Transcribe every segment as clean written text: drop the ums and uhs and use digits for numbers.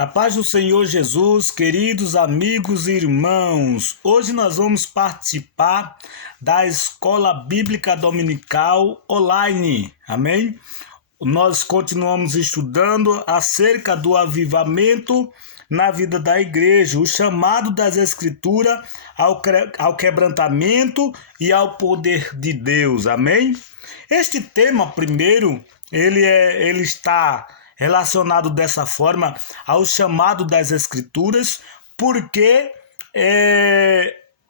A paz do Senhor Jesus, queridos amigos e irmãos. Hoje nós vamos participar da Escola Bíblica Dominical online. Amém? Nós continuamos estudando acerca do avivamento na vida da igreja, o chamado das Escrituras ao quebrantamento e ao poder de Deus. Amém? Este tema, primeiro, ele está relacionado dessa forma ao chamado das Escrituras, porque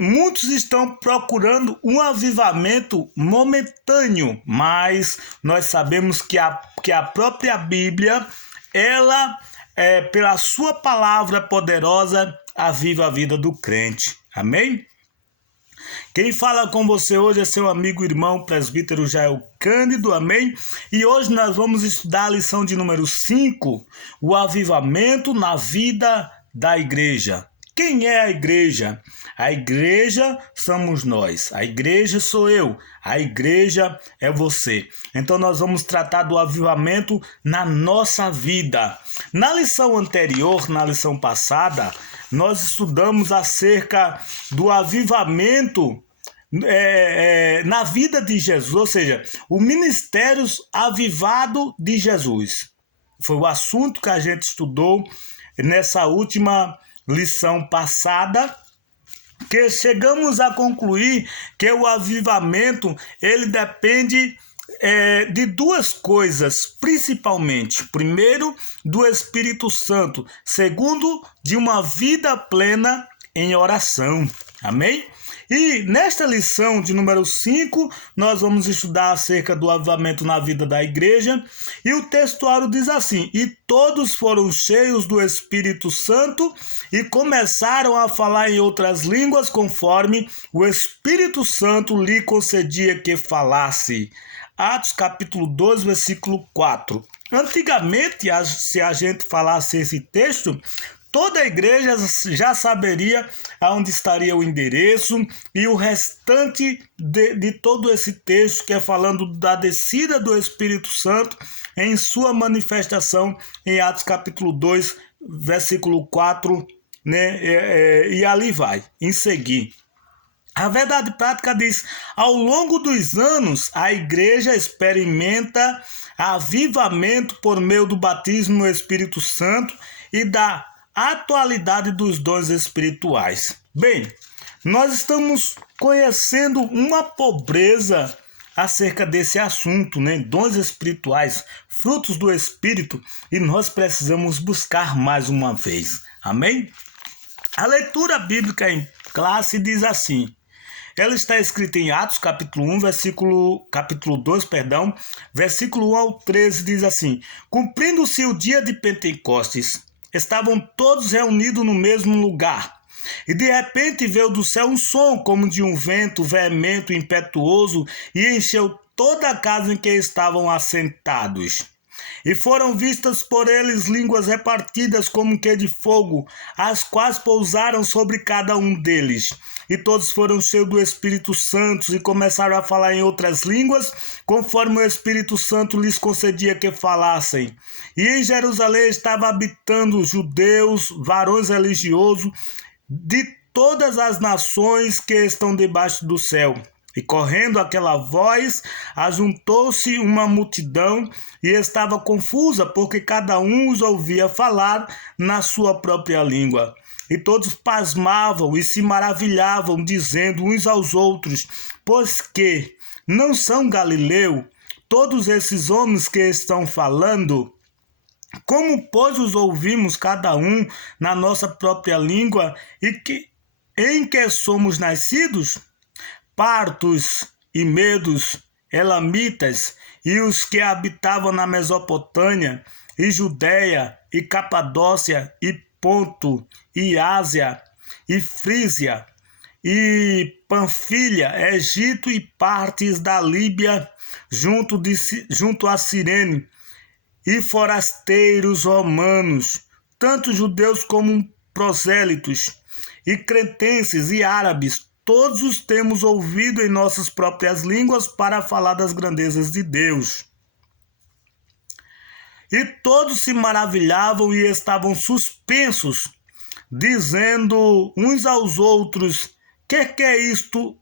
muitos estão procurando um avivamento momentâneo, mas nós sabemos que a própria Bíblia, ela, pela sua palavra poderosa, aviva a vida do crente. Amém? Quem fala com você hoje é seu amigo e irmão presbítero Jael Cândido, amém? E hoje nós vamos estudar a lição de número 5, o avivamento na vida da igreja. Quem é a igreja? A igreja somos nós, a igreja sou eu, a igreja é você. Então nós vamos tratar do avivamento na nossa vida. Na lição anterior, na lição passada, nós estudamos acerca do avivamento na vida de Jesus, ou seja, o ministério avivado de Jesus. Foi o assunto que a gente estudou nessa última lição passada, que chegamos a concluir que o avivamento ele depende de duas coisas, principalmente. Primeiro, do Espírito Santo. Segundo, de uma vida plena em oração. Amém? E nesta lição de número 5, nós vamos estudar acerca do avivamento na vida da igreja. E o textuário diz assim: e todos foram cheios do Espírito Santo e começaram a falar em outras línguas conforme o Espírito Santo lhe concedia que falasse. Atos capítulo 12, versículo 4. Antigamente, se a gente falasse esse texto, toda a igreja já saberia aonde estaria o endereço, e o restante de todo esse texto, que é falando da descida do Espírito Santo em sua manifestação em Atos capítulo 2, versículo 4, né? E ali vai, em seguir. A verdade prática diz: ao longo dos anos, a igreja experimenta avivamento por meio do batismo no Espírito Santo e da atualidade dos dons espirituais. Bem, nós estamos conhecendo uma pobreza acerca desse assunto, né? Dons espirituais, frutos do Espírito, e nós precisamos buscar mais uma vez. Amém? A leitura bíblica em classe diz assim. Ela está escrita em Atos, capítulo 2, versículo 1 ao 13, diz assim: cumprindo-se o dia de Pentecostes, estavam todos reunidos no mesmo lugar. E de repente veio do céu um som como de um vento veemente e impetuoso, e encheu toda a casa em que estavam assentados. E foram vistas por eles línguas repartidas como que de fogo, as quais pousaram sobre cada um deles. E todos foram cheios do Espírito Santo e começaram a falar em outras línguas, conforme o Espírito Santo lhes concedia que falassem. E em Jerusalém estavam habitando judeus, varões religiosos, de todas as nações que estão debaixo do céu. E correndo aquela voz, ajuntou-se uma multidão e estava confusa, porque cada um os ouvia falar na sua própria língua. E todos pasmavam e se maravilhavam, dizendo uns aos outros: pois que não são Galileu todos esses homens que estão falando? Como, pois, os ouvimos cada um na nossa própria língua em que somos nascidos? Partos e medos, elamitas e os que habitavam na Mesopotâmia e Judéia e Capadócia e Ponto e Ásia e Frígia e Panfilha, Egito e partes da Líbia junto a Cirene, e forasteiros romanos, tanto judeus como prosélitos, e cretenses e árabes, todos os temos ouvido em nossas próprias línguas para falar das grandezas de Deus. E todos se maravilhavam e estavam suspensos, dizendo uns aos outros: que quer isto?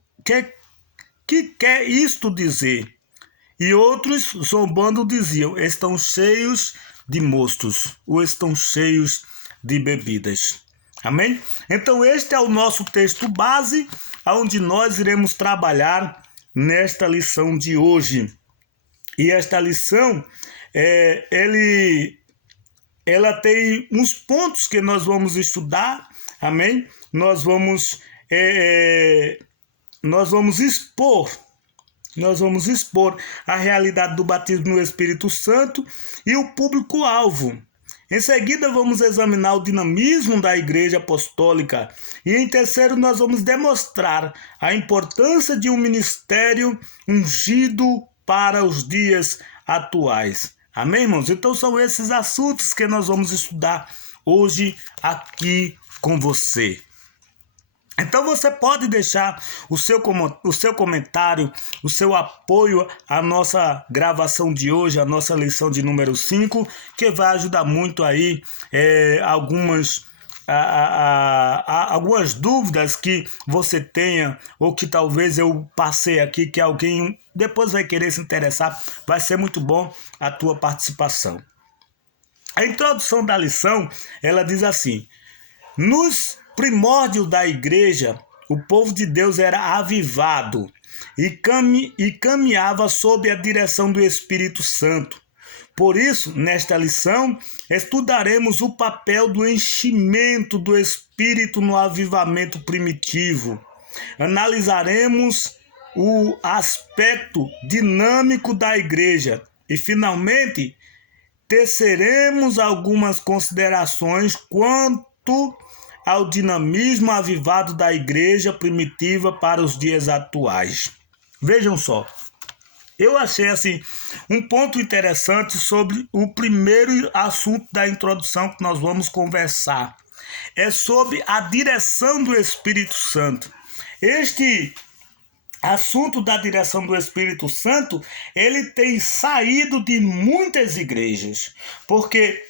Que quer isto dizer? E outros, zombando, diziam: estão cheios de mostos, ou estão cheios de bebidas. Amém? Então este é o nosso texto base, onde nós iremos trabalhar nesta lição de hoje. E esta lição, ela tem uns pontos que nós vamos estudar, amém? Nós vamos expor a realidade do batismo no Espírito Santo e o público-alvo. Em seguida, vamos examinar o dinamismo da Igreja Apostólica. E em terceiro, nós vamos demonstrar a importância de um ministério ungido para os dias atuais. Amém, irmãos? Então são esses assuntos que nós vamos estudar hoje aqui com você. Então você pode deixar o seu comentário, o seu apoio à nossa gravação de hoje, à nossa lição de número 5, que vai ajudar muito aí algumas dúvidas que você tenha, ou que talvez eu passei aqui, que alguém depois vai querer se interessar. Vai ser muito bom a tua participação. A introdução da lição, ela diz assim: nos primórdios da igreja, o povo de Deus era avivado e caminhava sob a direção do Espírito Santo. Por isso, nesta lição, estudaremos o papel do enchimento do Espírito no avivamento primitivo. Analisaremos o aspecto dinâmico da igreja e, finalmente, teceremos algumas considerações quanto ao dinamismo avivado da igreja primitiva para os dias atuais. Vejam só, eu achei assim um ponto interessante sobre o primeiro assunto da introdução que nós vamos conversar. É sobre a direção do Espírito Santo. Este assunto da direção do Espírito Santo, ele tem saído de muitas igrejas, porque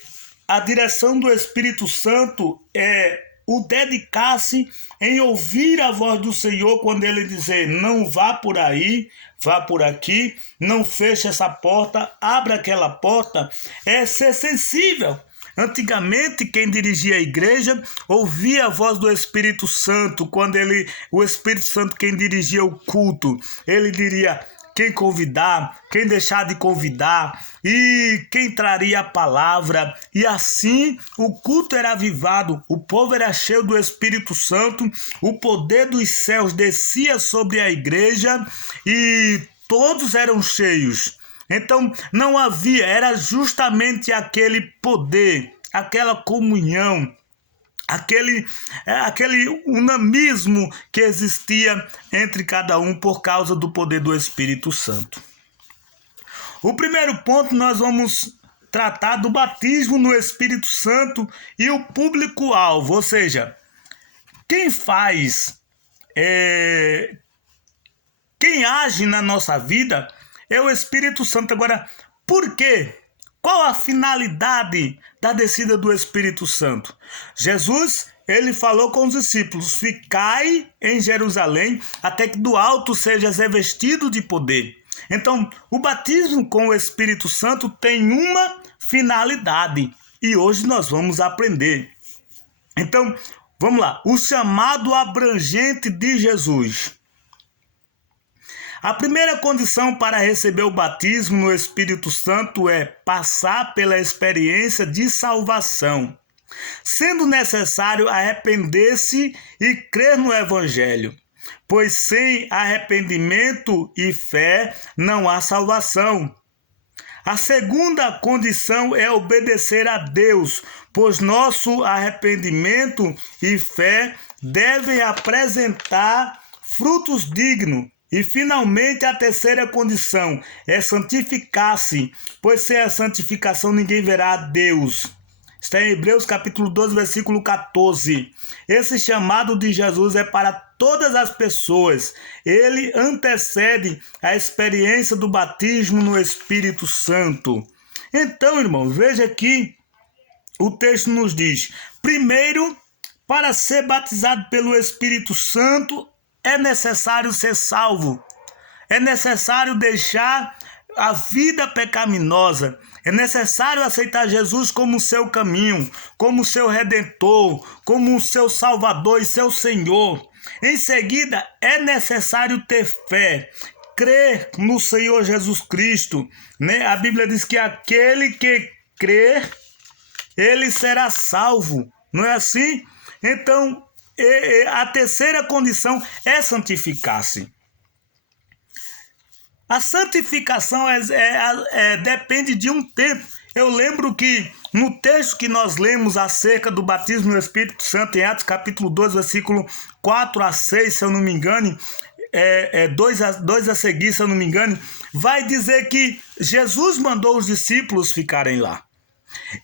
a direção do Espírito Santo é o dedicar-se em ouvir a voz do Senhor quando ele dizer: não vá por aí, vá por aqui, não feche essa porta, abra aquela porta. É ser sensível. Antigamente, quem dirigia a igreja ouvia a voz do Espírito Santo. Quando o Espírito Santo, quem dirigia o culto, ele diria quem convidar, quem deixar de convidar e quem traria a palavra. E assim o culto era avivado, o povo era cheio do Espírito Santo, o poder dos céus descia sobre a igreja e todos eram cheios. Então não havia, era justamente aquele poder, aquela comunhão, aquele unamismo que existia entre cada um por causa do poder do Espírito Santo. O primeiro ponto, nós vamos tratar do batismo no Espírito Santo e o público-alvo, ou seja, quem age na nossa vida é o Espírito Santo. Agora, por quê? Qual a finalidade da descida do Espírito Santo? Jesus, ele falou com os discípulos: ficai em Jerusalém até que do alto sejas revestido de poder. Então, o batismo com o Espírito Santo tem uma finalidade e hoje nós vamos aprender. Então, vamos lá. O chamado abrangente de Jesus. A primeira condição para receber o batismo no Espírito Santo é passar pela experiência de salvação, sendo necessário arrepender-se e crer no Evangelho, pois sem arrependimento e fé não há salvação. A segunda condição é obedecer a Deus, pois nosso arrependimento e fé devem apresentar frutos dignos. E, finalmente, a terceira condição é santificar-se, pois sem a santificação ninguém verá a Deus. Está em Hebreus capítulo 12, versículo 14. Esse chamado de Jesus é para todas as pessoas. Ele antecede a experiência do batismo no Espírito Santo. Então, irmão, veja que o texto nos diz: primeiro, para ser batizado pelo Espírito Santo, é necessário ser salvo. É necessário deixar a vida pecaminosa. É necessário aceitar Jesus como seu caminho, como seu redentor, como seu salvador e seu Senhor. Em seguida, é necessário ter fé, crer no Senhor Jesus Cristo, né? A Bíblia diz que aquele que crer, ele será salvo. Não é assim? Então, a terceira condição é santificar-se. A santificação depende de um tempo. Eu lembro que no texto que nós lemos acerca do batismo no Espírito Santo, em Atos capítulo 2, versículo 4 a 6, se eu não me engano, 2 a seguir, se eu não me engano, vai dizer que Jesus mandou os discípulos ficarem lá.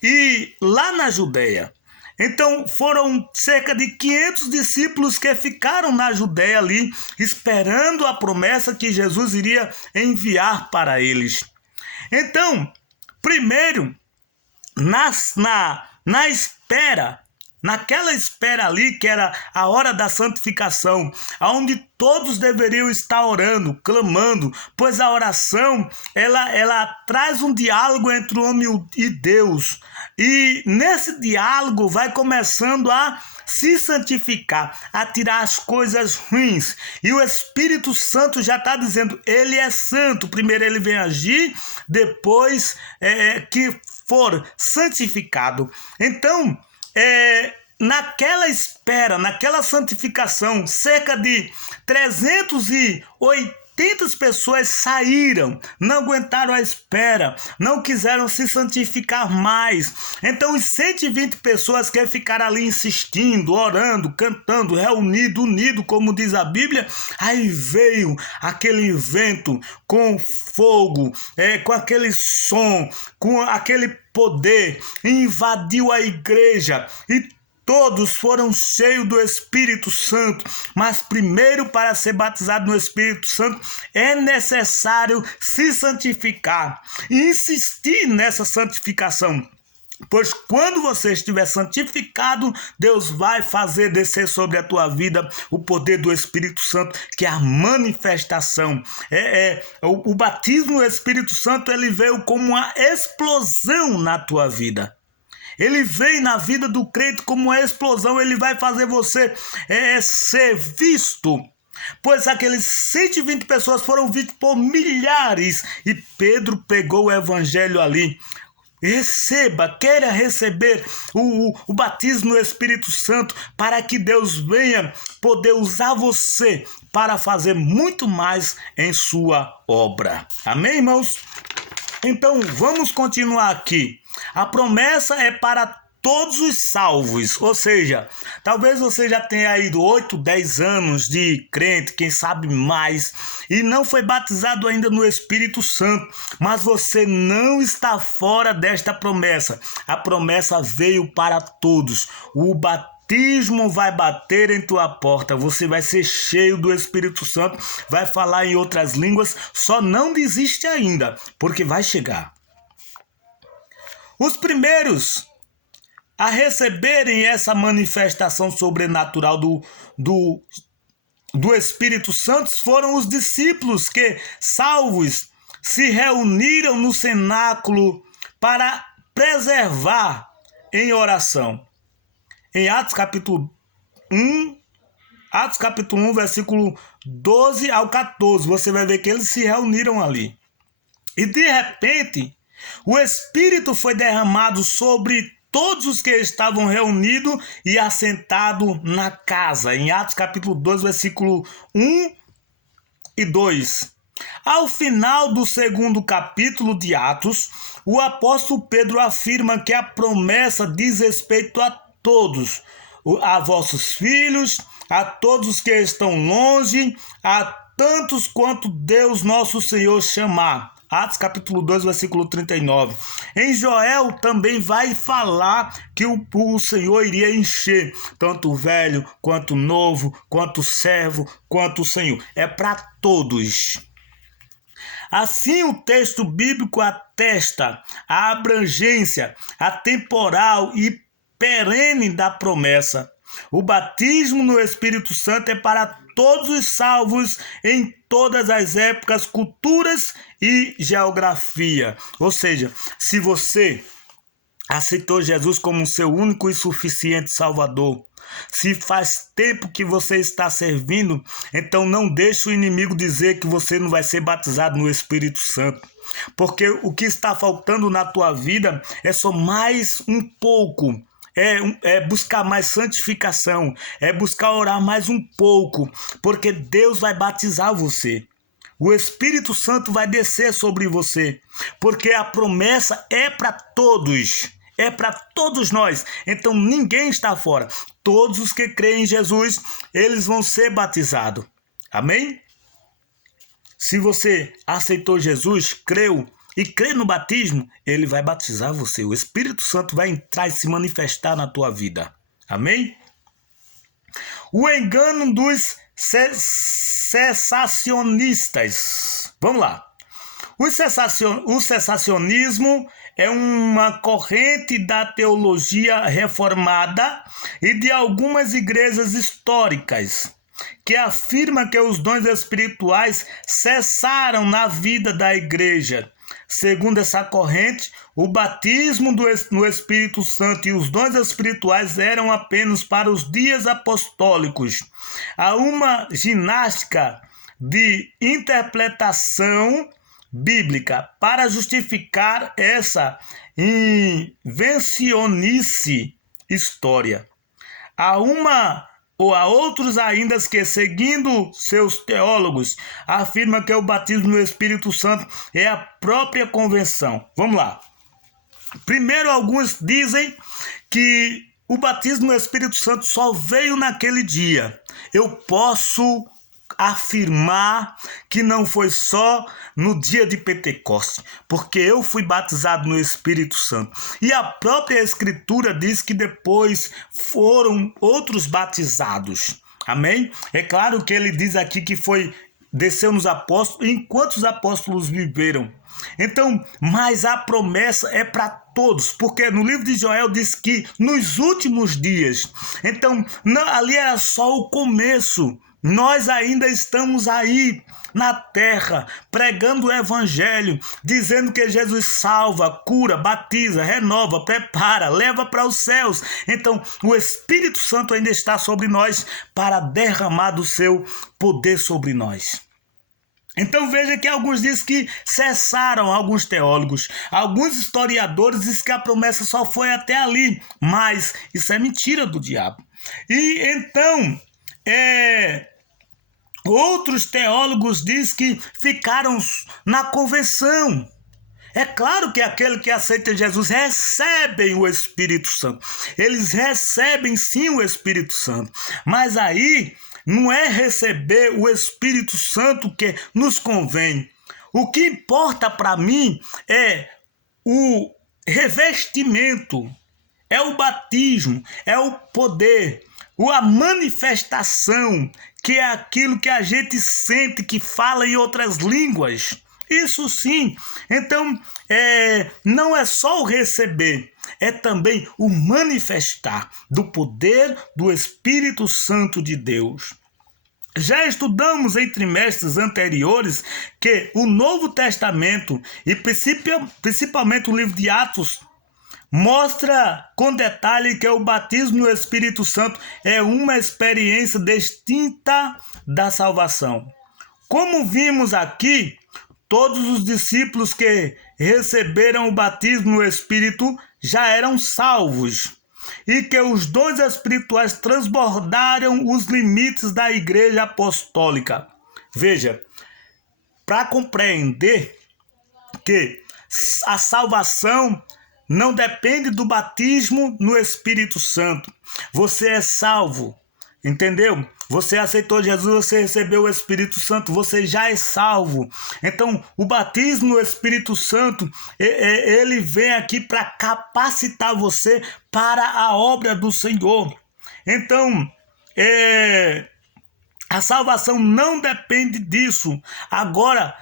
E lá na Judéia, então foram cerca de 500 discípulos que ficaram na Judéia ali, esperando a promessa que Jesus iria enviar para eles. Então, primeiro, na espera, naquela espera ali, que era a hora da santificação, onde todos deveriam estar orando, clamando, pois a oração, ela traz um diálogo entre o homem e Deus. E nesse diálogo vai começando a se santificar, a tirar as coisas ruins. E o Espírito Santo já está dizendo, ele é santo. Primeiro ele vem agir, depois que for santificado. Então, naquela espera, naquela santificação, cerca de 380 pessoas saíram, não aguentaram a espera, não quiseram se santificar mais. Então, os 120 pessoas que ficaram ali insistindo, orando, cantando, reunido, unido, como diz a Bíblia, aí veio aquele vento com fogo, com aquele som, com aquele poder, invadiu a igreja e todos foram cheios do Espírito Santo. Mas primeiro, para ser batizado no Espírito Santo, é necessário se santificar e insistir nessa santificação. Pois quando você estiver santificado, Deus vai fazer descer sobre a tua vida o poder do Espírito Santo, que é a manifestação. O batismo no Espírito Santo, ele veio como uma explosão na tua vida. Ele vem na vida do crente como uma explosão, ele vai fazer você ser visto. Pois aqueles 120 pessoas foram vistas por milhares e Pedro pegou o evangelho ali. Receba, queira receber o batismo no Espírito Santo para que Deus venha poder usar você para fazer muito mais em sua obra. Amém, irmãos? Então, vamos continuar aqui. A promessa é para todos os salvos, ou seja, talvez você já tenha ido 8, 10 anos de crente, quem sabe mais, e não foi batizado ainda no Espírito Santo, mas você não está fora desta promessa. A promessa veio para todos. O batismo vai bater em tua porta, você vai ser cheio do Espírito Santo, vai falar em outras línguas, só não desiste ainda, porque vai chegar. Os primeiros a receberem essa manifestação sobrenatural do Espírito Santo foram os discípulos que, salvos, se reuniram no cenáculo para preservar em oração. Em Atos capítulo 1, versículo 12 ao 14, você vai ver que eles se reuniram ali. E de repente, o Espírito foi derramado sobre todos os que estavam reunidos e assentados na casa. Em Atos capítulo 2, versículo 1 e 2. Ao final do segundo capítulo de Atos, o apóstolo Pedro afirma que a promessa diz respeito a todos, a vossos filhos, a todos os que estão longe, a tantos quanto Deus nosso Senhor chamar. Atos capítulo 2, versículo 39. Em Joel também vai falar que o Senhor iria encher tanto o velho, quanto o novo, quanto o servo, quanto o Senhor. É para todos. Assim, o texto bíblico atesta a abrangência, a temporal e perene da promessa. O batismo no Espírito Santo é para todos os salvos em todas as épocas, culturas e geografia. Ou seja, se você aceitou Jesus como seu único e suficiente Salvador, se faz tempo que você está servindo, então não deixe o inimigo dizer que você não vai ser batizado no Espírito Santo. Porque o que está faltando na tua vida é só mais um pouco. É buscar mais santificação, é buscar orar mais um pouco, porque Deus vai batizar você. O Espírito Santo vai descer sobre você, porque a promessa é para todos. É para todos nós, então ninguém está fora. Todos os que creem em Jesus, eles vão ser batizados. Amém? Se você aceitou Jesus, creu e crê no batismo, ele vai batizar você. O Espírito Santo vai entrar e se manifestar na tua vida. Amém? O engano dos cessacionistas. Vamos lá. O cessacionismo é uma corrente da teologia reformada e de algumas igrejas históricas que afirma que os dons espirituais cessaram na vida da igreja. Segundo essa corrente, o batismo no Espírito Santo e os dons espirituais eram apenas para os dias apostólicos. Há uma ginástica de interpretação bíblica para justificar essa invencionice história. Há outros ainda que, seguindo seus teólogos, afirmam que o batismo no Espírito Santo é a própria convenção. Vamos lá. Primeiro, alguns dizem que o batismo no Espírito Santo só veio naquele dia. Eu posso afirmar que não foi só no dia de Pentecostes, porque eu fui batizado no Espírito Santo. E a própria Escritura diz que depois foram outros batizados. Amém? É claro que ele diz aqui que desceu nos apóstolos enquanto os apóstolos viveram. Então, mas a promessa é para todos, porque no livro de Joel diz que nos últimos dias. Então, ali era só o começo. Nós ainda estamos aí na terra, pregando o evangelho, dizendo que Jesus salva, cura, batiza, renova, prepara, leva para os céus. Então, o Espírito Santo ainda está sobre nós para derramar do seu poder sobre nós. Então veja que alguns dizem que cessaram, alguns teólogos, alguns historiadores dizem que a promessa só foi até ali, mas isso é mentira do diabo. E então, outros teólogos dizem que ficaram na convenção. É claro que aquele que aceita Jesus recebem o Espírito Santo. Eles recebem sim o Espírito Santo. Mas aí não é receber o Espírito Santo que nos convém. O que importa para mim é o revestimento, é o batismo, é o poder, a manifestação, que é aquilo que a gente sente, que fala em outras línguas. Isso sim. Então, não é só o receber, é também o manifestar do poder do Espírito Santo de Deus. Já estudamos em trimestres anteriores que o Novo Testamento, e principalmente o livro de Atos, mostra com detalhe que o batismo no Espírito Santo é uma experiência distinta da salvação. Como vimos aqui, todos os discípulos que receberam o batismo no Espírito já eram salvos e que os dons espirituais transbordaram os limites da igreja apostólica. Veja, para compreender que a salvação não depende do batismo no Espírito Santo. Você é salvo, entendeu? Você aceitou Jesus, você recebeu o Espírito Santo, você já é salvo. Então, o batismo no Espírito Santo, ele vem aqui para capacitar você para a obra do Senhor. Então, a salvação não depende disso. Agora,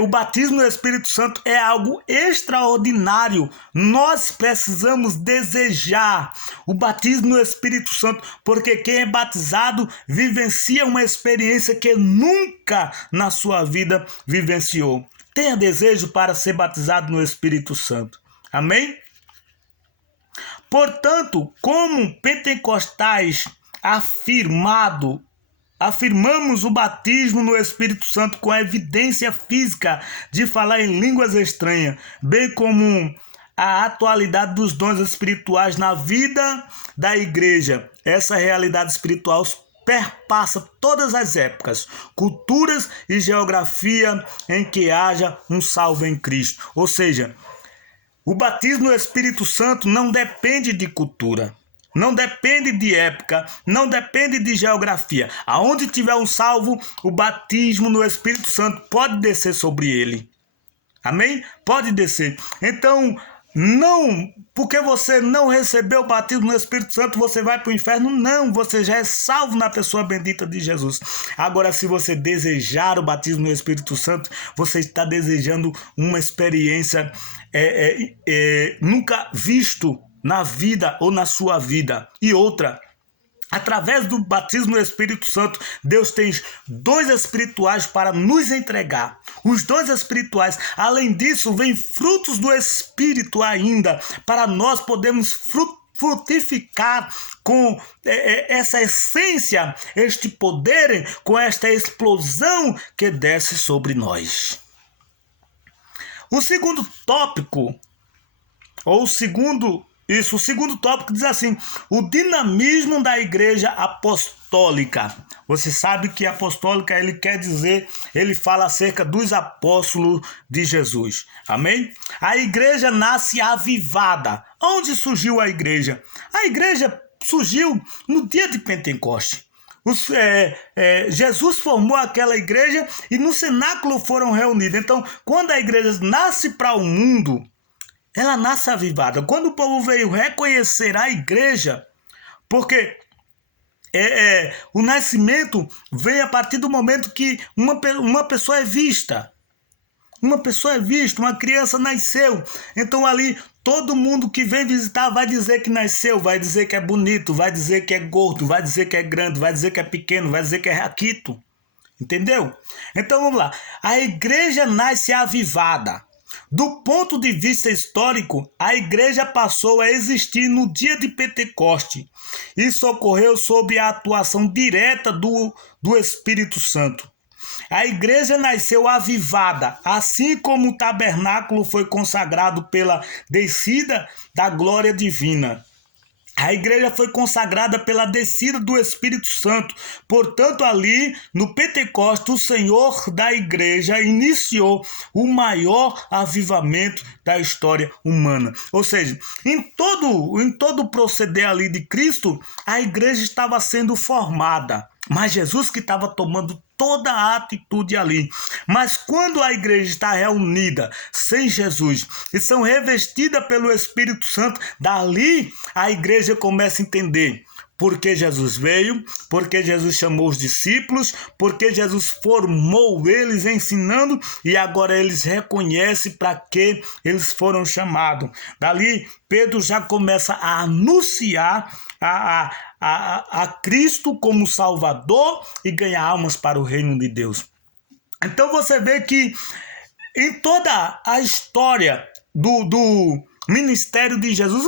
o batismo no Espírito Santo é algo extraordinário. Nós precisamos desejar o batismo no Espírito Santo, porque quem é batizado vivencia uma experiência que nunca na sua vida vivenciou. Tenha desejo para ser batizado no Espírito Santo. Amém? Portanto, como pentecostais afirmamos o batismo no Espírito Santo com a evidência física de falar em línguas estranhas, bem como a atualidade dos dons espirituais na vida da igreja. Essa realidade espiritual perpassa todas as épocas, culturas e geografia em que haja um salvo em Cristo. Ou seja, o batismo no Espírito Santo não depende de cultura. Não depende de época, não depende de geografia. Aonde tiver um salvo, o batismo no Espírito Santo pode descer sobre ele. Amém? Pode descer. Então, não, porque você não recebeu o batismo no Espírito Santo, você vai para o inferno. Não, você já é salvo na pessoa bendita de Jesus. Agora, se você desejar o batismo no Espírito Santo, você está desejando uma experiência nunca visto na vida ou na sua vida. E outra, através do batismo no Espírito Santo, Deus tem dons espirituais para nos entregar. Os dons espirituais, além disso, vem frutos do Espírito ainda, para nós podermos frutificar com essa essência, este poder, com esta explosão que desce sobre nós. O segundo tópico, o segundo tópico diz assim: o dinamismo da igreja apostólica. Você sabe que apostólica ele fala acerca dos apóstolos de Jesus. Amém? A igreja nasce avivada. Onde surgiu a igreja? A igreja surgiu no dia de Pentecostes. Jesus formou aquela igreja e no cenáculo foram reunidos. Então, quando a igreja nasce para o mundo, ela nasce avivada. Quando o povo veio reconhecer a igreja, porque o nascimento vem a partir do momento que uma pessoa é vista. Uma pessoa é vista, uma criança nasceu. Então ali todo mundo que vem visitar vai dizer que nasceu, vai dizer que é bonito, vai dizer que é gordo, vai dizer que é grande, vai dizer que é pequeno, vai dizer que é raquito. Entendeu? Então vamos lá. A igreja nasce avivada. Do ponto de vista histórico, a igreja passou a existir no dia de Pentecostes. Isso ocorreu sob a atuação direta do Espírito Santo. A igreja nasceu avivada, assim como o tabernáculo foi consagrado pela descida da glória divina. A igreja foi consagrada pela descida do Espírito Santo. Portanto, ali no Pentecostes, o Senhor da igreja iniciou o maior avivamento da história humana. Ou seja, em todo o proceder ali de Cristo, a igreja estava sendo formada. Mas Jesus que estava tomando toda a atitude ali. Mas quando a igreja está reunida sem Jesus e são revestidas pelo Espírito Santo, dali a igreja começa a entender porque Jesus veio, porque Jesus chamou os discípulos, porque Jesus formou eles ensinando e agora eles reconhecem para que eles foram chamados. Dali Pedro já começa a anunciar a Cristo como Salvador e ganhar almas para o reino de Deus. Então você vê que em toda a história do ministério de Jesus,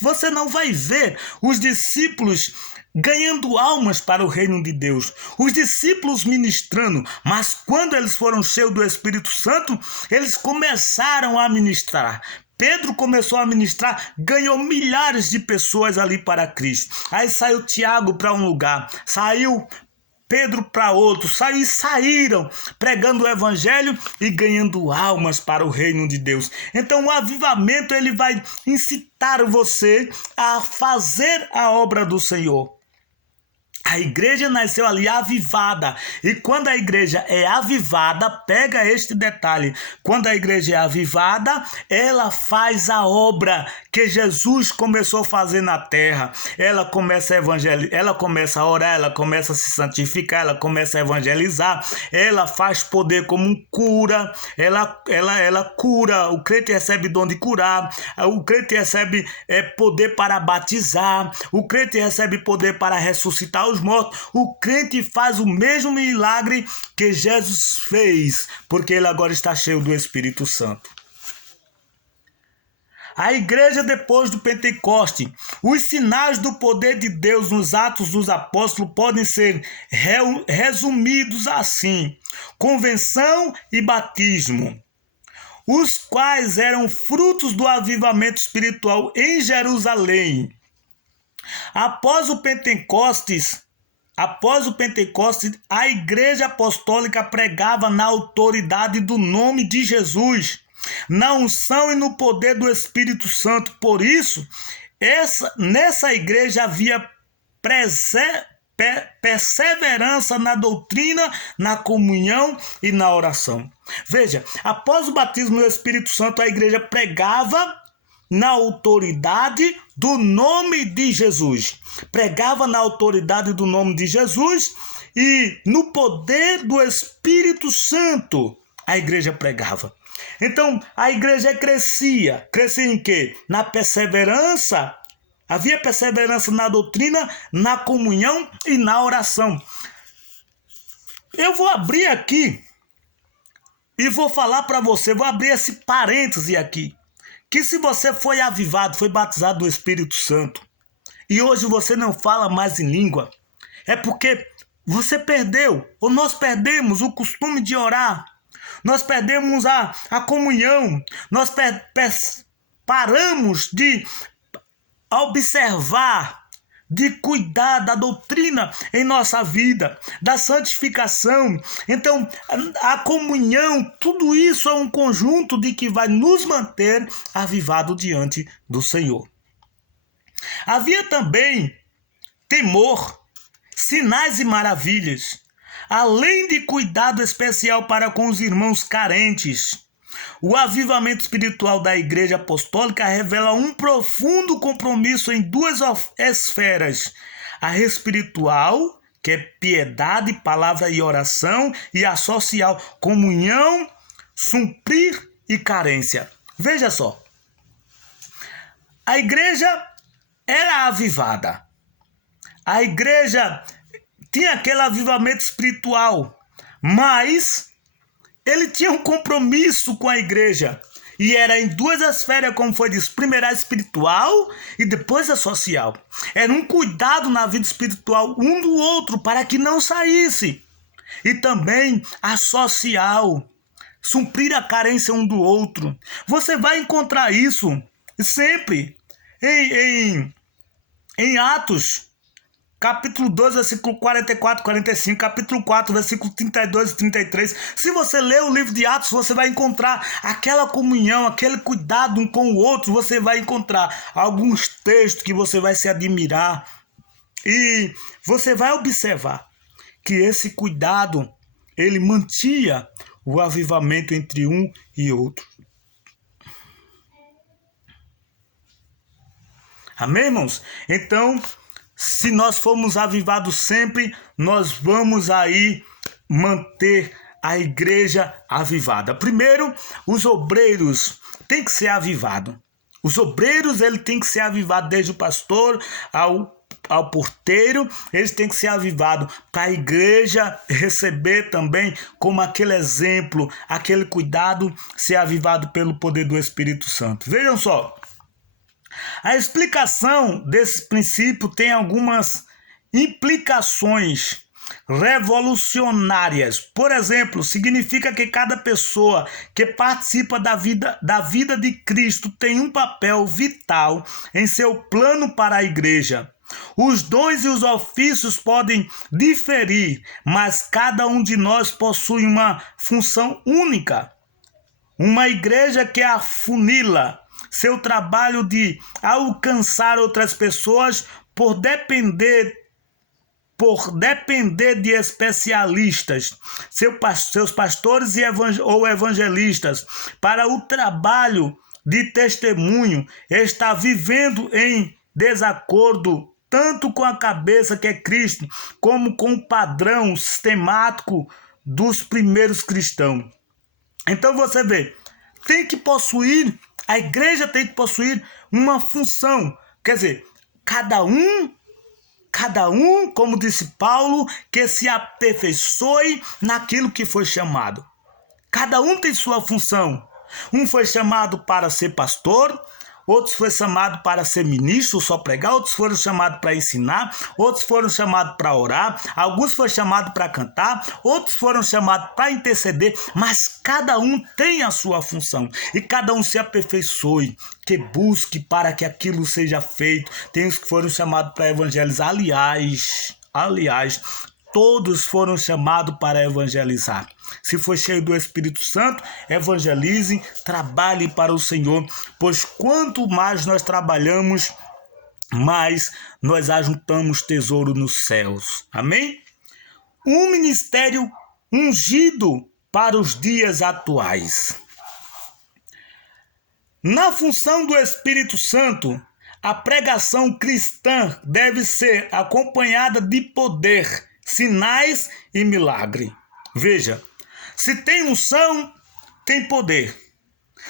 você não vai ver os discípulos ganhando almas para o reino de Deus, os discípulos ministrando, mas quando eles foram cheios do Espírito Santo, eles começaram a ministrar. Pedro começou a ministrar, ganhou milhares de pessoas ali para Cristo. Aí saiu Tiago para um lugar, saiu Pedro para outro, saíram pregando o evangelho e ganhando almas para o reino de Deus. Então o avivamento ele vai incitar você a fazer a obra do Senhor. A igreja nasceu ali avivada. E quando a igreja é avivada, pega este detalhe. Quando a igreja é avivada, ela faz a obra que Jesus começou a fazer na terra. Ela começa a evangelizar, ela começa a orar, ela começa a se santificar, ela começa a evangelizar, ela faz poder como cura, ela cura, o crente recebe dom de curar, o crente recebe poder para batizar, o crente recebe poder para ressuscitar os mortos. O crente faz o mesmo milagre que Jesus fez, porque ele agora está cheio do Espírito Santo. A igreja depois do Pentecoste, os sinais do poder de Deus nos Atos dos Apóstolos podem ser resumidos assim: convenção e batismo, os quais eram frutos do avivamento espiritual em Jerusalém. Após o Pentecostes, a igreja apostólica pregava na autoridade do nome de Jesus, na unção e no poder do Espírito Santo. Por isso, nessa igreja havia perseverança na doutrina, na comunhão e na oração. Veja, após o batismo do Espírito Santo, a igreja pregava na autoridade do nome de Jesus. Pregava na autoridade do nome de Jesus e no poder do Espírito Santo a igreja pregava. Então a igreja crescia. Crescia em quê? Na perseverança. Havia perseverança na doutrina, na comunhão e na oração. Eu vou abrir aqui e vou falar para você, vou abrir esse parêntese aqui, que se você foi avivado, foi batizado do Espírito Santo, e hoje você não fala mais em língua, é porque você perdeu, ou nós perdemos o costume de orar, nós perdemos a comunhão, nós paramos de observar, de cuidar da doutrina em nossa vida, da santificação. Então, a comunhão, tudo isso é um conjunto de que vai nos manter avivados diante do Senhor. Havia também temor, sinais e maravilhas, além de cuidado especial para com os irmãos carentes. O avivamento espiritual da Igreja Apostólica revela um profundo compromisso em duas esferas: a espiritual, que é piedade, palavra e oração, e a social, comunhão, suprir e carência. Veja só, a igreja era avivada, a igreja tinha aquele avivamento espiritual, mas ele tinha um compromisso com a igreja. E era em duas esferas, como foi dito. Primeiro a espiritual e depois a social. Era um cuidado na vida espiritual um do outro para que não saísse. E também a social. Suprir a carência um do outro. Você vai encontrar isso sempre em Atos. Capítulo 2, versículo 44 e 45, capítulo 4, versículo 32 e 33. Se você ler o livro de Atos, você vai encontrar aquela comunhão, aquele cuidado um com o outro. Você vai encontrar alguns textos que você vai se admirar. E você vai observar que esse cuidado, ele mantinha o avivamento entre um e outro. Amém, irmãos? Então, se nós formos avivados sempre, nós vamos aí manter a igreja avivada. Primeiro, os obreiros têm que ser avivados. Os obreiros, ele tem que ser avivado, desde o pastor ao porteiro, eles têm que ser avivados para a igreja receber também como aquele exemplo, aquele cuidado, ser avivado pelo poder do Espírito Santo. Vejam só. A explicação desse princípio tem algumas implicações revolucionárias. Por exemplo, significa que cada pessoa que participa da vida de Cristo tem um papel vital em seu plano para a igreja. Os dons e os ofícios podem diferir, mas cada um de nós possui uma função única. Uma igreja que afunila seu trabalho de alcançar outras pessoas por depender por depender de especialistas, seus pastores ou evangelistas, para o trabalho de testemunho, está vivendo em desacordo tanto com a cabeça que é Cristo, como com o padrão sistemático dos primeiros cristãos. Então você vê, a igreja tem que possuir uma função. Quer dizer, cada um, como disse Paulo, que se aperfeiçoe naquilo que foi chamado. Cada um tem sua função. Um foi chamado para ser pastor, outros foram chamados para ser ministro, só pregar, outros foram chamados para ensinar, outros foram chamados para orar, alguns foram chamados para cantar, outros foram chamados para interceder, mas cada um tem a sua função e cada um se aperfeiçoe, que busque para que aquilo seja feito. Tem os que foram chamados para evangelizar, aliás, todos foram chamados para evangelizar. Se for cheio do Espírito Santo, evangelize, trabalhe para o Senhor, pois quanto mais nós trabalhamos, mais nós ajuntamos tesouro nos céus. Amém? Um ministério ungido para os dias atuais. Na função do Espírito Santo, a pregação cristã deve ser acompanhada de poder, sinais e milagre. Veja, se tem unção, tem poder.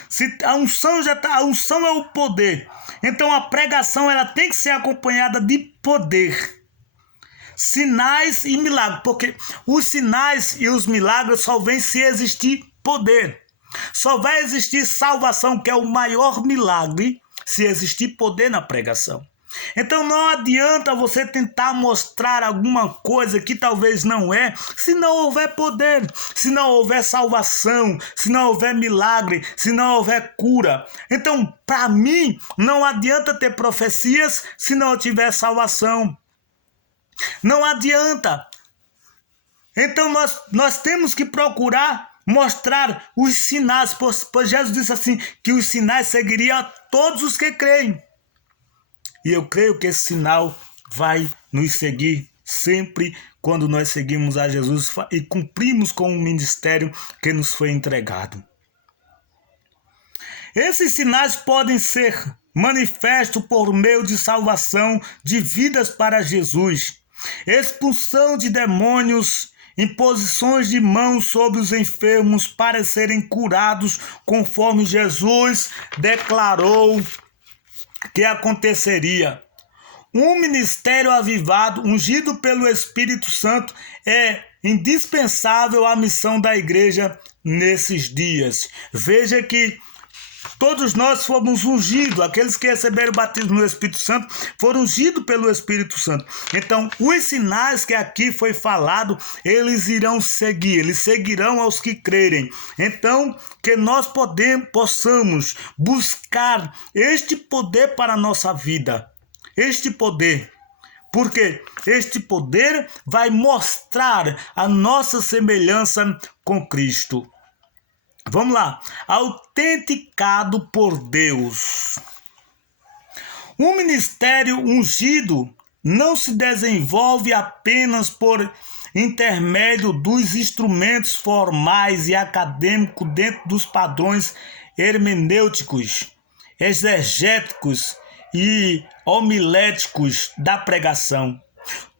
Se a unção a unção é o poder. Então a pregação ela tem que ser acompanhada de poder, sinais e milagres, porque os sinais e os milagres só vêm se existir poder. Só vai existir salvação, que é o maior milagre, se existir poder na pregação. Então não adianta você tentar mostrar alguma coisa que talvez não é, se não houver poder, se não houver salvação, se não houver milagre, se não houver cura. Então, para mim, não adianta ter profecias se não tiver salvação. Não adianta. Então nós temos que procurar mostrar os sinais, pois Jesus disse assim, que os sinais seguiriam a todos os que creem. E eu creio que esse sinal vai nos seguir sempre quando nós seguimos a Jesus e cumprimos com o ministério que nos foi entregado. Esses sinais podem ser manifestos por meio de salvação de vidas para Jesus, expulsão de demônios, imposições de mãos sobre os enfermos para serem curados, conforme Jesus declarou que aconteceria. Um ministério avivado, ungido pelo Espírito Santo, é indispensável à missão da igreja nesses dias. Veja que todos nós fomos ungidos, aqueles que receberam o batismo no Espírito Santo foram ungidos pelo Espírito Santo. Então, os sinais que aqui foi falado, eles irão seguir, eles seguirão aos que crerem. Então, que nós possamos buscar este poder para a nossa vida, este poder. Porque este poder vai mostrar a nossa semelhança com Cristo. Vamos lá. Autenticado por Deus. Um ministério ungido não se desenvolve apenas por intermédio dos instrumentos formais e acadêmicos dentro dos padrões hermenêuticos, exegéticos e homiléticos da pregação.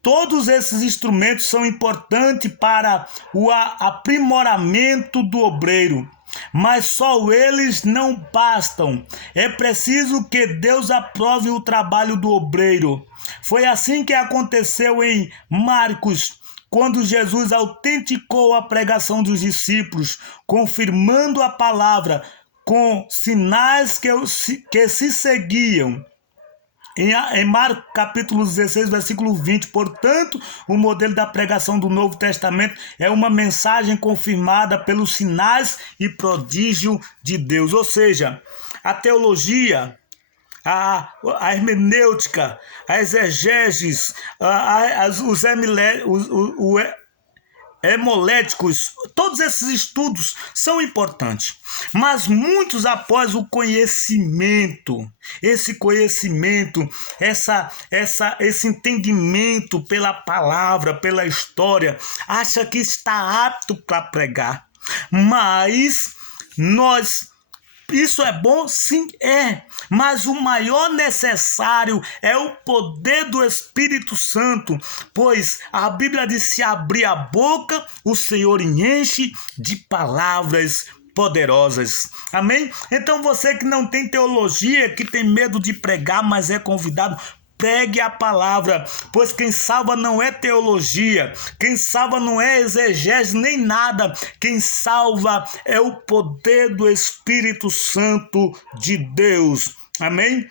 Todos esses instrumentos são importantes para o aprimoramento do obreiro, mas só eles não bastam. É preciso que Deus aprove o trabalho do obreiro. Foi assim que aconteceu em Marcos, quando Jesus autenticou a pregação dos discípulos, confirmando a palavra com sinais que se seguiam. Em Marcos capítulo 16, versículo 20, portanto, o modelo da pregação do Novo Testamento é uma mensagem confirmada pelos sinais e prodígio de Deus. Ou seja, a teologia, a hermenêutica, a exegeses, hemoléticos, todos esses estudos são importantes, mas muitos após o conhecimento, esse entendimento pela palavra, pela história, acha que está apto para pregar, mas isso é bom? Sim, é. Mas o maior necessário é o poder do Espírito Santo, pois a Bíblia diz: se abrir a boca, o Senhor enche de palavras poderosas. Amém? Então você que não tem teologia, que tem medo de pregar, mas é convidado, pregue a palavra, pois quem salva não é teologia, quem salva não é exegese nem nada, quem salva é o poder do Espírito Santo de Deus. Amém?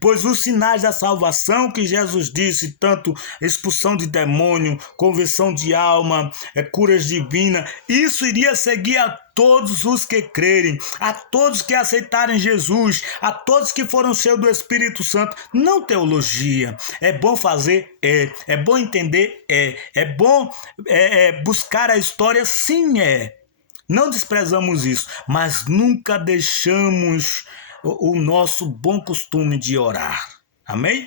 Pois os sinais da salvação que Jesus disse, tanto expulsão de demônio, conversão de alma, curas divinas, isso iria seguir a todos os que crerem, a todos que aceitarem Jesus, a todos que foram cheios do Espírito Santo. Não teologia. É bom fazer? É bom entender? É bom buscar a história? Sim, é. Não desprezamos isso, mas nunca deixamos o nosso bom costume de orar. Amém?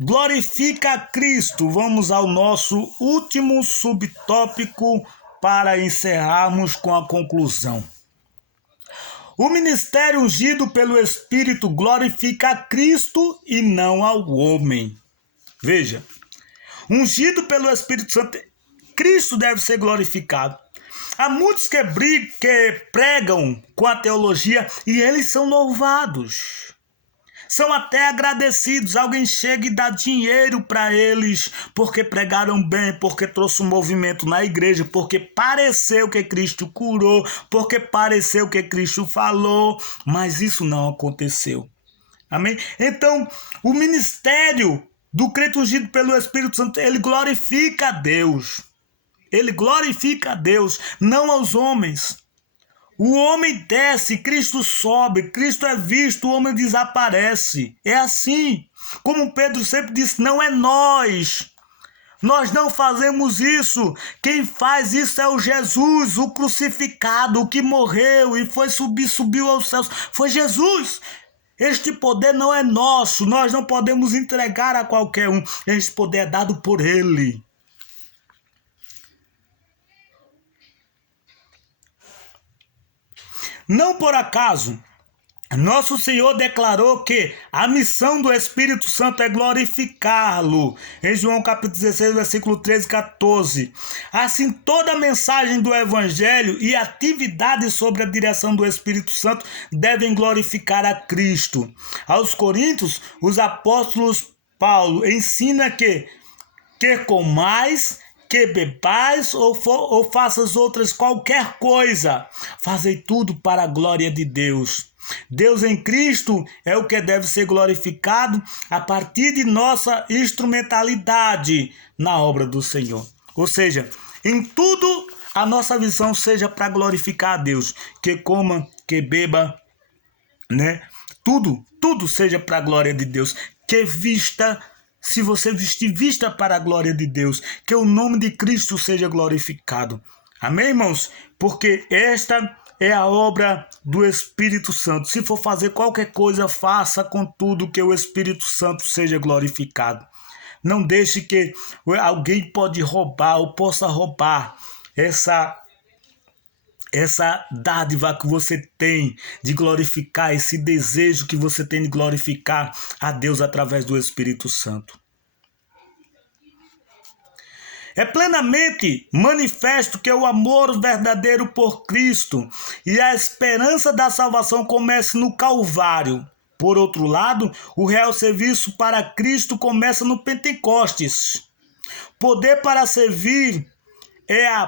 Glorifica a Cristo. Vamos ao nosso último subtópico para encerrarmos com a conclusão. O ministério ungido pelo Espírito glorifica a Cristo e não ao homem. Veja, ungido pelo Espírito Santo, Cristo deve ser glorificado. Há muitos que pregam com a teologia e eles são louvados. São até agradecidos. Alguém chega e dá dinheiro para eles porque pregaram bem, porque trouxe um movimento na igreja, porque pareceu que Cristo curou, porque pareceu que Cristo falou, mas isso não aconteceu. Amém? Então, o ministério do crente ungido pelo Espírito Santo, ele glorifica a Deus. Ele glorifica a Deus, não aos homens. O homem desce, Cristo sobe, Cristo é visto, o homem desaparece. É assim. Como Pedro sempre disse, não é nós. Nós não fazemos isso. Quem faz isso é o Jesus, o crucificado, o que morreu e subiu aos céus. Foi Jesus. Este poder não é nosso. Nós não podemos entregar a qualquer um. Este poder é dado por Ele. Não por acaso, nosso Senhor declarou que a missão do Espírito Santo é glorificá-lo. Em João capítulo 16, versículo 13 e 14. Assim, toda a mensagem do Evangelho e atividade sobre a direção do Espírito Santo devem glorificar a Cristo. Aos Coríntios, os apóstolos Paulo ensina que comais, que bebais ou faças outras qualquer coisa, fazei tudo para a glória de Deus. Deus em Cristo é o que deve ser glorificado a partir de nossa instrumentalidade na obra do Senhor. Ou seja, em tudo a nossa visão seja para glorificar a Deus. Que coma, que beba, né? Tudo seja para a glória de Deus. Que vista. Se você vestir, vista para a glória de Deus, que o nome de Cristo seja glorificado. Amém, irmãos? Porque esta é a obra do Espírito Santo. Se for fazer qualquer coisa, faça com tudo que o Espírito Santo seja glorificado. Não deixe que alguém pode roubar ou possa roubar essa dádiva que você tem de glorificar, esse desejo que você tem de glorificar a Deus através do Espírito Santo. É plenamente manifesto que o amor verdadeiro por Cristo e a esperança da salvação começa no Calvário. Por outro lado, o real serviço para Cristo começa no Pentecostes. Poder para servir é a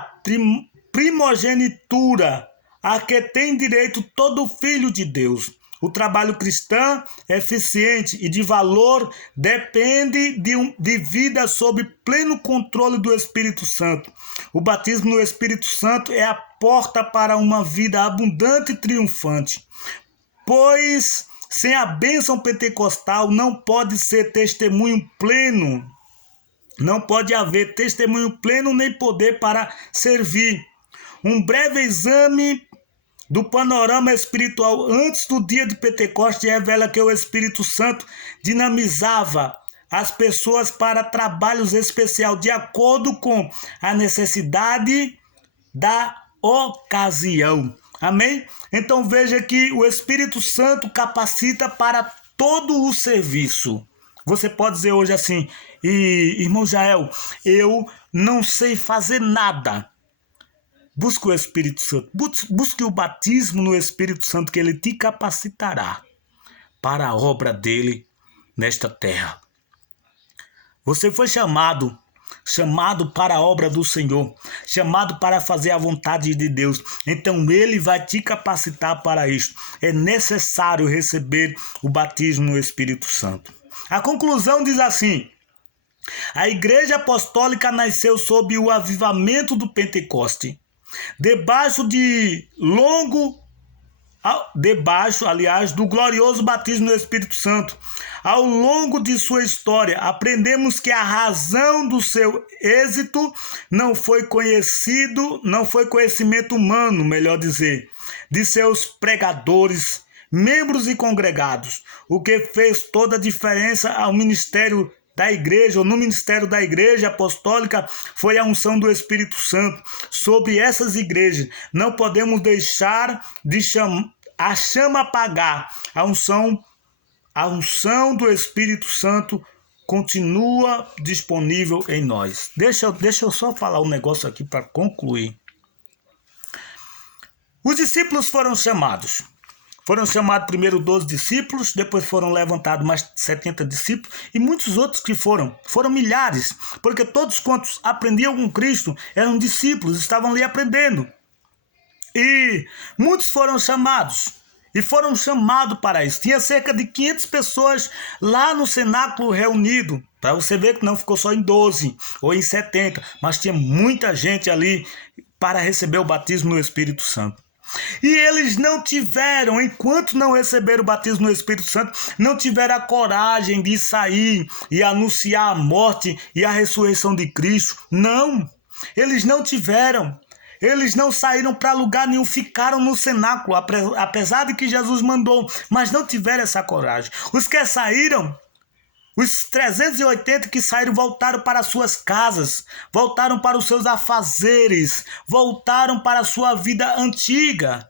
primogenitura a que tem direito todo filho de Deus. O trabalho cristão eficiente e de valor depende de vida sob pleno controle do Espírito Santo. O batismo no Espírito Santo é a porta para uma vida abundante e triunfante, pois sem a bênção pentecostal não pode ser testemunho pleno Não pode haver testemunho pleno nem poder para servir. Um breve exame do panorama espiritual antes do dia de Pentecostes revela que o Espírito Santo dinamizava as pessoas para trabalhos especiais de acordo com a necessidade da ocasião. Amém? Então veja que o Espírito Santo capacita para todo o serviço. Você pode dizer hoje assim: irmão Jael, eu não sei fazer nada. Busque o Espírito Santo, busque o batismo no Espírito Santo, que ele te capacitará para a obra dele nesta terra. Você foi chamado para a obra do Senhor, chamado para fazer a vontade de Deus. Então ele vai te capacitar para isso. É necessário receber o batismo no Espírito Santo. A conclusão diz assim: a Igreja Apostólica nasceu sob o avivamento do Pentecoste, debaixo do glorioso batismo no Espírito Santo. Ao longo de sua história, aprendemos que a razão do seu êxito não foi conhecimento humano, melhor dizer, de seus pregadores, membros e congregados. O que fez toda a diferença ao ministério da igreja, ou no ministério da Igreja Apostólica, foi a unção do Espírito Santo sobre essas igrejas. Não podemos deixar a chama apagar. A unção do Espírito Santo continua disponível em nós. Deixa eu só falar um negócio aqui para concluir. Os discípulos foram chamados. Foram chamados primeiro 12 discípulos, depois foram levantados mais 70 discípulos e muitos outros que foram milhares, porque todos quantos aprendiam com Cristo eram discípulos, estavam ali aprendendo. E muitos foram chamados e foram chamados para isso. Tinha cerca de 500 pessoas lá no cenáculo reunido, para você ver que não ficou só em 12 ou em 70, mas tinha muita gente ali para receber o batismo no Espírito Santo. E eles não tiveram, enquanto não receberam o batismo no Espírito Santo, não tiveram a coragem de sair e anunciar a morte e a ressurreição de Cristo. Não, eles não tiveram. Eles não saíram para lugar nenhum, ficaram no cenáculo, apesar de que Jesus mandou, mas não tiveram essa coragem. Os que saíram, os 380 que saíram, voltaram para suas casas, voltaram para os seus afazeres, voltaram para a sua vida antiga.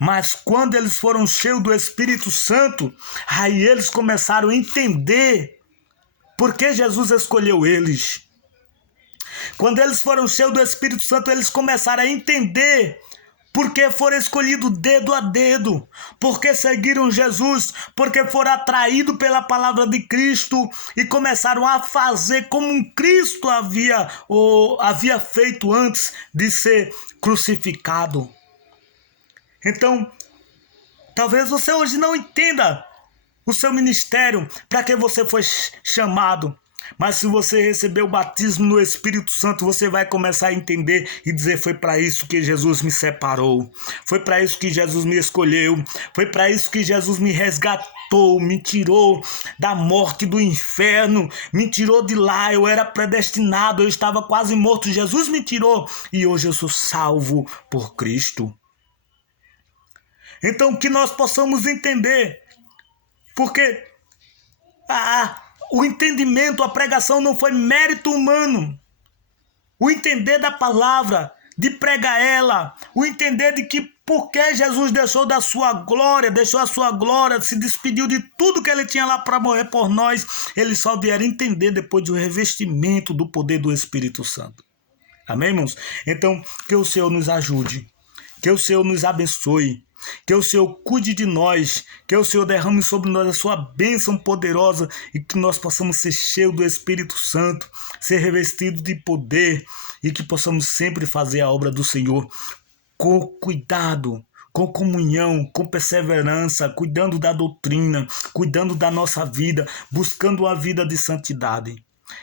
Mas quando eles foram cheios do Espírito Santo, aí eles começaram a entender por que Jesus escolheu eles. Quando eles foram cheios do Espírito Santo, eles começaram a entender porque foram escolhidos dedo a dedo, porque seguiram Jesus, porque foram atraídos pela palavra de Cristo e começaram a fazer como Cristo havia feito antes de ser crucificado. Então, talvez você hoje não entenda o seu ministério, para que você foi chamado. Mas se você receber o batismo no Espírito Santo, você vai começar a entender e dizer: foi para isso que Jesus me separou, foi para isso que Jesus me escolheu, foi para isso que Jesus me resgatou, me tirou da morte, do inferno, me tirou de lá. Eu era predestinado, eu estava quase morto, Jesus me tirou e hoje eu sou salvo por Cristo. Então que nós possamos entender, porque o entendimento, a pregação não foi mérito humano. O entender da palavra, de pregar ela, o entender de que porque Jesus deixou a sua glória, se despediu de tudo que ele tinha lá para morrer por nós, eles só vieram entender depois do revestimento do poder do Espírito Santo. Amém, irmãos? Então, que o Senhor nos ajude, que o Senhor nos abençoe, que o Senhor cuide de nós, que o Senhor derrame sobre nós a sua bênção poderosa e que nós possamos ser cheios do Espírito Santo, ser revestidos de poder e que possamos sempre fazer a obra do Senhor com cuidado, com comunhão, com perseverança, cuidando da doutrina, cuidando da nossa vida, buscando uma vida de santidade.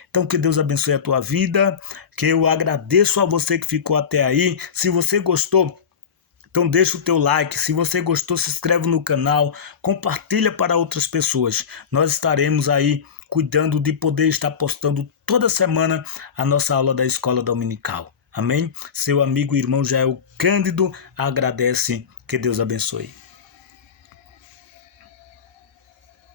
Então que Deus abençoe a tua vida, que eu agradeço a você que ficou até aí. Se você gostou, então deixa o teu like, se você gostou, se inscreve no canal, compartilha para outras pessoas. Nós estaremos aí cuidando de poder estar postando toda semana a nossa aula da Escola Dominical. Amém? Seu amigo e irmão Jael Cândido agradece. Que Deus abençoe.